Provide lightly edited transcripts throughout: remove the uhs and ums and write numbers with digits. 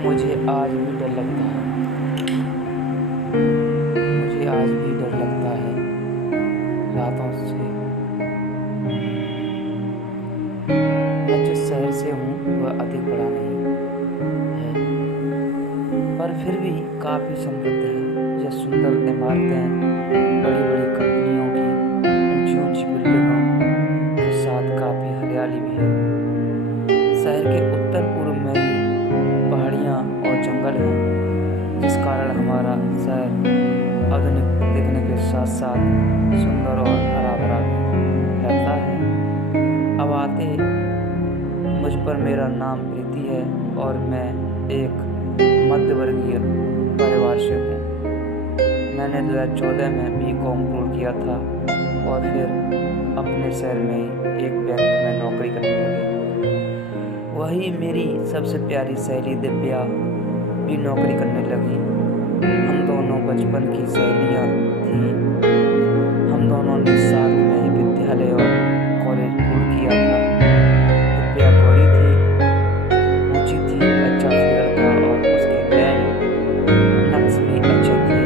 मुझे आज भी डर लगता है। मुझे आज भी डर लगता है रातों से। मैं जिस शहर से हूँ वह अधिक बड़ा नहीं है, पर फिर भी काफ़ी समृद्ध है। यह सुंदर इमारतें, बड़ी बड़ी कंपनियों की ऊंची ऊंची बिल्डिंगों के साथ काफ़ी हरियाली भी है। शहर के उत्तर पूर्व में ही पहाड़ियाँ और जंगल हैं, जिस कारण हमारा शहर आधुनिक दिखने के साथ साथ सुंदर और हरा भरा भी रहता है। अब आते मुझ पर मेरा नाम प्रीति है और मैं एक मध्यवर्गीय परिवार से हूँ। मैंने 2014 में BCom पूर्ण किया था और फिर अपने शहर में ही एक बैंक में नौकरी करने लगी। वही मेरी सबसे प्यारी सहेली दिव्या भी नौकरी करने लगी। हम दोनों बचपन की सहेलियाँ थीं। हम दोनों ने साथ में ही विद्यालय और कॉलेज पूर्ण किया था। दिव्या गोरी थी, ऊंची थी, अच्छा फिगर था और उसके नैन नक्श भी अच्छे थे।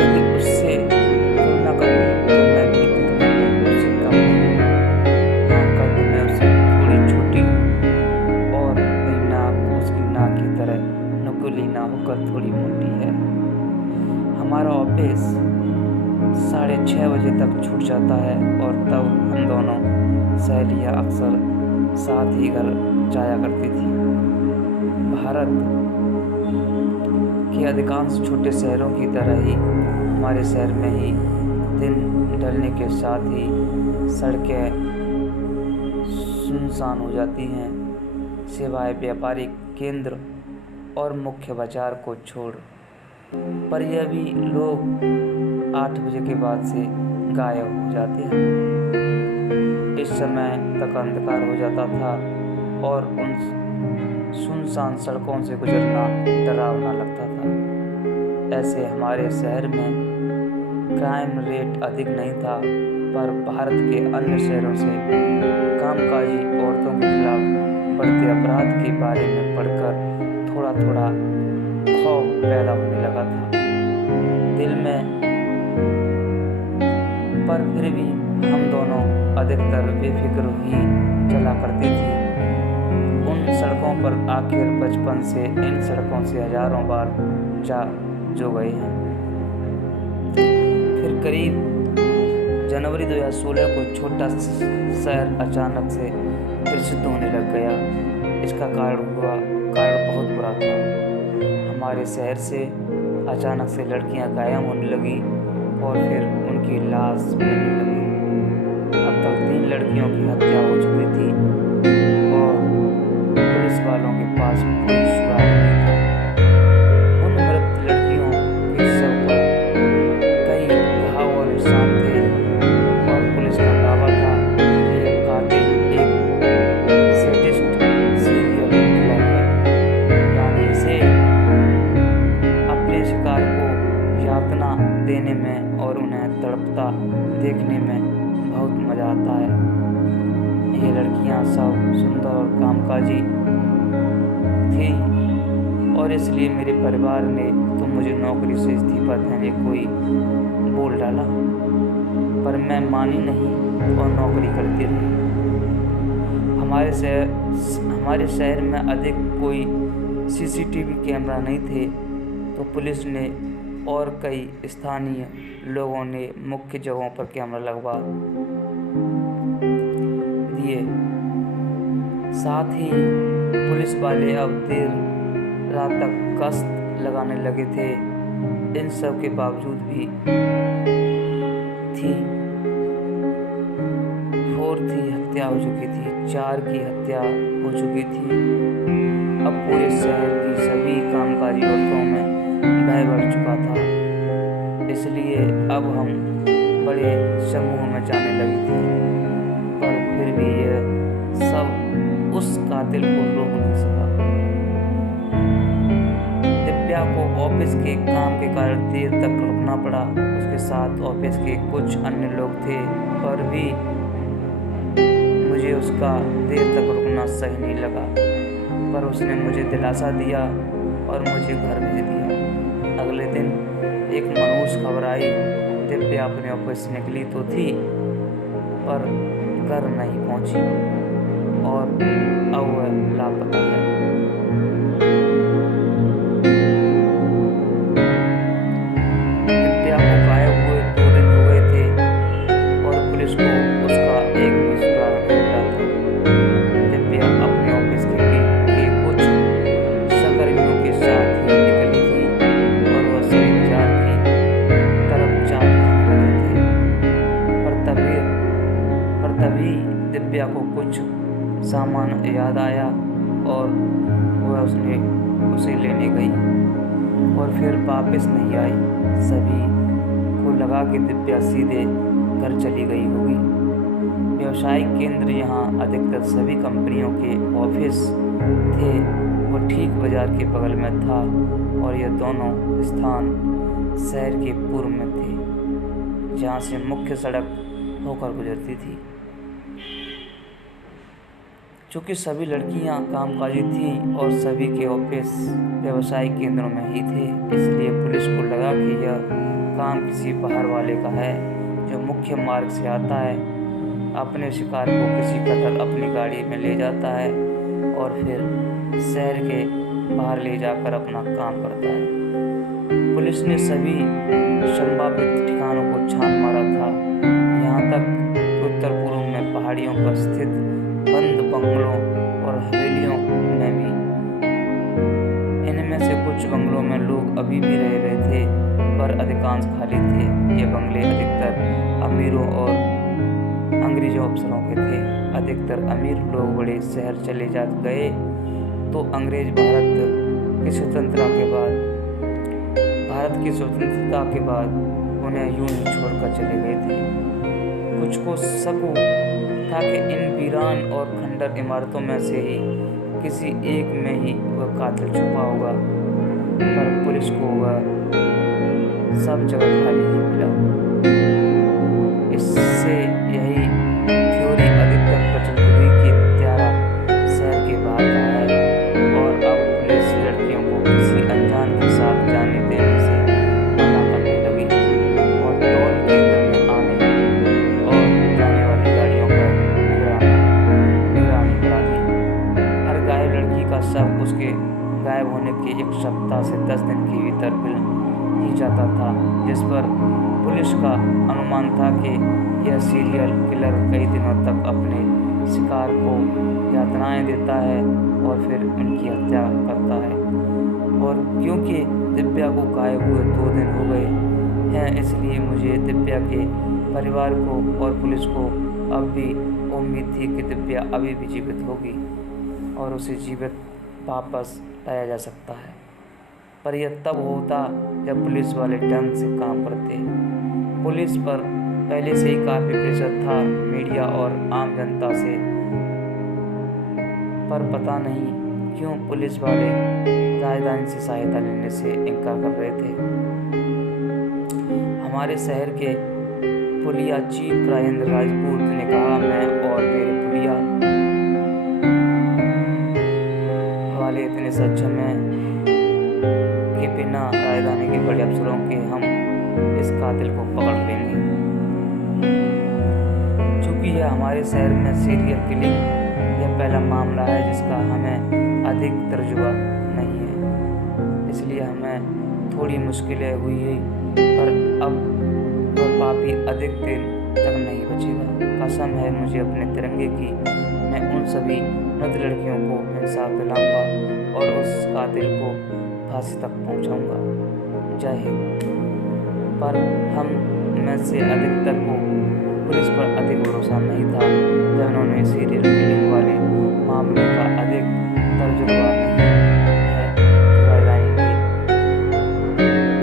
यदि उससे तुलना करूँ तो मैं भी दिखने में उससे कम नहीं हूँ। हाँ, कद में उससे थोड़ी छोटी हूँ और मेरी नाक उसकी नाक की तरह नुकीली ना होकर थोड़ी मोटी है। हमारा ऑफिस 6:30 बजे तक छूट जाता है और तब हम दोनों सहेलियाँ अक्सर साथ ही घर जाया करती थी। भारत के अधिकांश छोटे शहरों की तरह ही हमारे शहर में ही दिन ढलने के साथ ही सड़कें सुनसान हो जाती हैं, सिवाय व्यापारिक केंद्र और मुख्य बाजार को छोड़। पर यह भी लोग 8 बजे के बाद से गायब हो जाते हैं। इस समय तक अंधकार हो जाता था और उन सुनसान सड़कों से गुजरना डरावना लगता था। ऐसे हमारे शहर में क्राइम रेट अधिक नहीं था, पर भारत के अन्य शहरों से कामकाजी औरतों के खिलाफ बढ़ते अपराध के बारे में पढ़कर थोड़ा थोड़ा खौफ पैदा होने लगा था दिल में। पर फिर भी हम दोनों अधिकतर बेफिक्र ही चला करते थे उन सड़कों पर। आखिर बचपन से इन सड़कों से हजारों बार जा जो गए हैं। फिर करीब जनवरी 2016 को छोटा शहर अचानक से प्रसिद्ध होने लग गया। इसका कारण बहुत बुरा था। हमारे शहर से अचानक से लड़कियां गायब होने लगी और फिर उनकी लाश मिलने लगी। अब तक 3 लड़कियों की हत्या हो चुकी थी और पुलिस वालों के पास कोई सुराग नहीं था। उन मृत लड़कियों के शव पर कई घाव और निशान थे और पुलिस का दावा था कि यह कातिल एक सैडिस्ट सीरियल किलर है, यानी इसे अपने शिकार को यातना देने में और उन्हें तड़पता देखने में बहुत मजा आता है। ये लड़कियां सब सुंदर और कामकाजी थी और इसलिए मेरे परिवार ने तो मुझे नौकरी से इस्तीफा देने कोई बोल डाला, पर मैं मानी नहीं और नौकरी करती रही। हमारे शहर में अधिक कोई CCTV कैमरा नहीं थे, तो पुलिस ने और कई स्थानीय लोगों ने मुख्य जगहों पर कैमरा लगवा दिए। साथ ही पुलिस वाले अब देर रात तक गश्त लगाने लगे थे। इन सब के बावजूद भी 4 की हत्या हो चुकी थी, 4 की हत्या हो चुकी थी। अब पूरे शहर की सभी कामकाजी औरतों में भय बढ़ चुका था, इसलिए अब हम बड़े समूह में जाने लगी थी। पर फिर भी यह सब उस कातिल को रोक नहीं सका। दिव्या को ऑफिस के काम के कारण देर तक रुकना पड़ा। उसके साथ ऑफिस के कुछ अन्य लोग थे, पर भी मुझे उसका देर तक रुकना सही नहीं लगा। पर उसने मुझे दिलासा दिया और मुझे घर भेज दिया। अगले दिन एक मनहूस खबर आई, दिव्या अपने ऑफिस निकली तो थी पर घर नहीं पहुंची और अब वह लापता है। दिव्या को गायब हुए 2 दिन हो गए थे और पुलिस को उसका एक भी सुराग नहीं मिला था। दिव्या अपने ऑफिस के कुछ सहकर्मियों के साथ ही निकली थी और वह सभी बाजार की तरफ चाट खाने लगे थे। पर तभी दिव्या को कुछ सामान याद आया और वह उसे लेने गई और फिर वापस नहीं आई। सभी को लगा कि दिव्या सीधे घर चली गई होगी। व्यावसायिक केंद्र यहाँ अधिकतर सभी कंपनियों के ऑफिस थे, वो ठीक बाजार के बगल में था और यह दोनों स्थान शहर के पूर्व में थे, जहाँ से मुख्य सड़क होकर गुजरती थी। चूँकि सभी लड़कियां कामकाजी थीं और सभी के ऑफिस व्यवसायिक केंद्रों में ही थे, इसलिए पुलिस को लगा कि यह काम किसी बाहर वाले का है जो मुख्य मार्ग से आता है, अपने शिकार को किसी कदर अपनी गाड़ी में ले जाता है और फिर शहर के बाहर ले जाकर अपना काम करता है। पुलिस ने सभी संभावित ठिकानों को छान मारा था, यहाँ तक उत्तर पूर्व में पहाड़ियों पर स्थित बंद बंगलों और हवेलियों में भी। इनमें से कुछ बंगलों में लोग अभी भी रह रहे थे, पर अधिकांश खाली थे। ये बंगले अधिकतर अमीरों और अंग्रेजों अफसरों के थे। अधिकतर अमीर लोग बड़े शहर चले जा गए तो अंग्रेज भारत की स्वतंत्रता के बाद उन्हें यूं ही छोड़कर चले गए थे। कुछ को शक था कि इन वीरान और खंडर इमारतों में से ही किसी एक में ही वह कातिल छुपा होगा, पर पुलिस को वह सब जगह खाली ही मिला। इससे यही थ्योरी अधिकतर प्रचलित हुई कि हत्यारा शहर के बाहर का है और अब पुलिस लड़कियों को किसी अनजान के साथ जाने देने से मना करने लगी और टोल केंद्र में आने और जाने वाली गाड़ियों पर निगरानी बढ़ा दी। हर गायब लड़की का शव उसके गायब होने के 1 सप्ताह से 10 दिन के भीतर मिल ही जाता था, जिस पर पुलिस का अनुमान था कि यह सीरियल किलर कई दिनों तक अपने शिकार को यातनाएं देता है और फिर उनकी हत्या करता है। और क्योंकि दिव्या को गायब हुए 2 दिन हो गए हैं, इसलिए मुझे दिव्या के परिवार को और पुलिस को अब भी उम्मीद थी कि दिव्या अभी भी जीवित होगी और उसे जीवित वापस लाया जा सकता है। पर यह तब होता जब पुलिस वाले ढंग से काम करते। पुलिस पर पहले से ही काफ़ी प्रेशर था मीडिया और आम जनता से, पर पता नहीं क्यों पुलिस वाले राजधानी से सहायता लेने से इनकार कर रहे थे। हमारे शहर के पुलिया चीफ राजेंद्र राजपूत ने कहा, मैं और मेरे पुलिया वाले इतने सक्षम हैं कि बिना राजधानी के बड़े अफसरों के हम इस कातिल को पकड़ लेंगे। चूँकि यह हमारे शहर में सीरियल किलिंग यह पहला मामला है जिसका हमें अधिक तजुर्बा नहीं है, इसलिए हमें थोड़ी मुश्किलें हुई है, पर अब वह पापी अधिक दिन तक नहीं बचेगा। कसम है मुझे अपने तिरंगे की, मैं उन सभी मृत लड़कियों को इंसाफ दिलाऊंगा और उस कातिल को फांसी तक पहुंचाऊंगा। जय हिंद। पर हम में से अधिकतर को पुलिस पर अधिक भरोसा नहीं था जब उन्होंने सीरियल किलिंग वाले मामले का अधिक तजुर्बा नहीं है।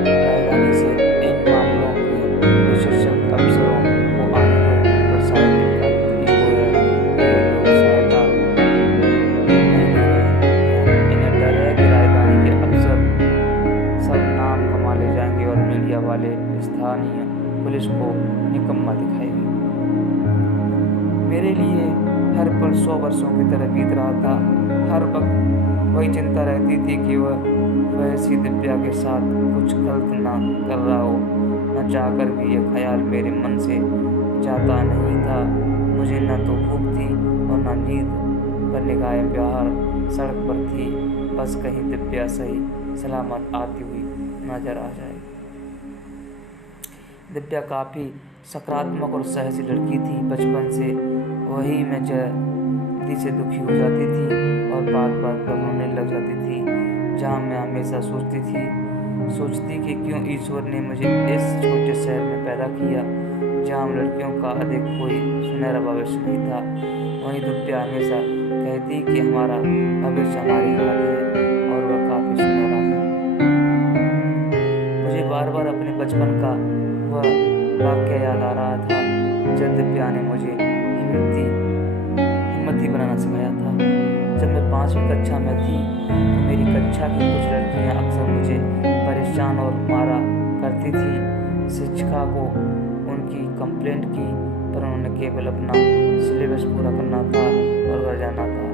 राजधानी से इन मामलों के विशेषज्ञ अफसरों को आने दो, पर शायद इनका लोग सहायता नहीं दे रहे हैं। इन्हें डर है कि राजधानी के अफसर सब नाम कमा ले जाएंगे और मीडिया वाले स्थानीय पुलिस को निकम्मा दिखाएंगे। मेरे लिए हर पल 100 वर्षों की तरह बीत रहा था। हर वक्त वही चिंता रहती थी कि वह सी दिव्या के साथ कुछ गलत ना कर रहा हो। न चाहकर भी यह ख्याल मेरे मन से जाता नहीं था। मुझे न तो भूख थी और न नींद, पर निगाहें बाहर सड़क पर थी। बस कहीं दिव्या सही सलामत आती हुई नजर आ जाए। दिव्या काफ़ी सकारात्मक और सहज लड़की थी। बचपन से वही मैं जल्दी से दुखी हो जाती थी और बात बात पर रोने लग जाती थी। जहाँ मैं हमेशा सोचती कि क्यों ईश्वर ने मुझे इस छोटे शहर में पैदा किया, जहाँ लड़कियों का अधिक कोई सुनहरा भविष्य नहीं था। वहीं दिव्या हमेशा कहती कि हमारा भविष्य हमारे हाथ है और वह काफ़ी सुनहरा है। मुझे बार बार अपने बचपन का वह वाक्य याद आ रहा था जब दिव्या ने मुझे हिम्मती बनाना सिखाया था। जब मैं 5वीं कक्षा में थी तो मेरी कक्षा की कुछ लड़कियां अक्सर मुझे परेशान और मारा करती थी। शिक्षिका को उनकी कंप्लेंट की, पर उन्होंने केवल अपना सिलेबस पूरा करना था और घर जाना था।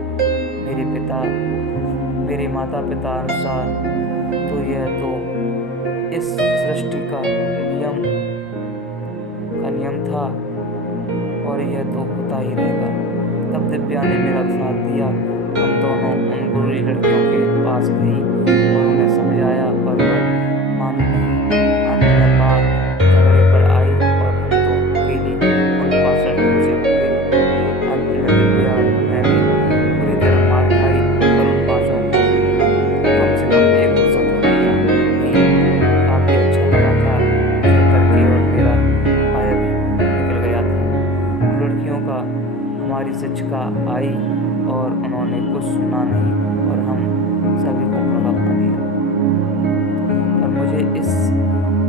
मेरे माता पिता अनुसार तो यह तो इस सृष्टि का नियम था और यह तो होता ही रहेगा। तब दिव्या ने मेरा साथ दिया। हम दोनों उन बुरी लड़कियों के पास गई और उन्हें समझाया, पर वह मानी नहीं। अंत में बात झगड़े पर आई और हम तो अकेली उन 5 लड़कियों से हो गई। अंत में दिव्या और मैं भी बुरी तरह मार खाई, पर उन 5 को कम से कम एक फुर्सत हो गया। काफ़ी अच्छा लगा था यह करके और मेरा आया भी निकल गया था। लड़कियों का हमारी शिक्षिका आई और उन्होंने कुछ सुना नहीं और हम सभी को मुर्गा बना दिया। पर मुझे इस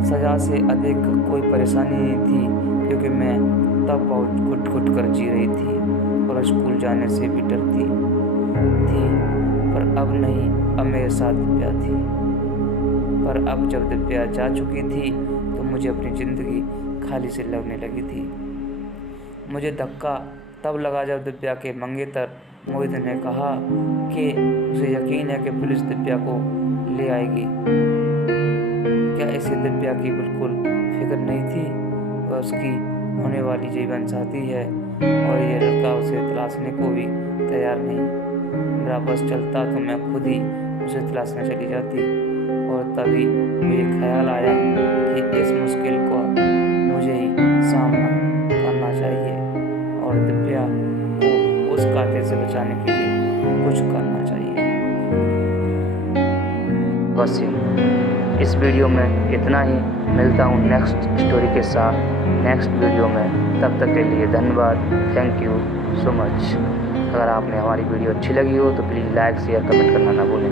सज़ा से अधिक कोई परेशानी नहीं थी, क्योंकि मैं तब बहुत घुट कर जी रही थी और स्कूल जाने से भी डरती थी। पर अब नहीं, अब मेरे साथ दिव्या थी। पर अब जब दिव्या जा चुकी थी तो मुझे अपनी ज़िंदगी खाली से लगने लगी थी। मुझे धक्का तब लगा जब दिव्या के मंगेतर मोहित ने कहा कि उसे यकीन है कि पुलिस दिव्या को ले आएगी। क्या इसे दिव्या की बिल्कुल फिक्र नहीं थी? वह उसकी होने वाली जीवन साथी है और यह लड़का उसे तलाशने को भी तैयार नहीं। मेरा बस चलता तो मैं खुद ही उसे तलाशने चली जाती। और तभी मुझे ख्याल आया कि इस मुश्किल को मुझे ही सामना करना चाहिए और दिव्या को उस कातिल से बचाने के लिए कुछ करना चाहिए। बस इस वीडियो में इतना ही। मिलता हूँ नेक्स्ट स्टोरी के साथ नेक्स्ट वीडियो में। तब तक के लिए धन्यवाद। Thank you so much. अगर आपने हमारी वीडियो अच्छी लगी हो तो प्लीज़ लाइक शेयर कमेंट करना ना भूलें।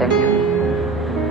Thank you.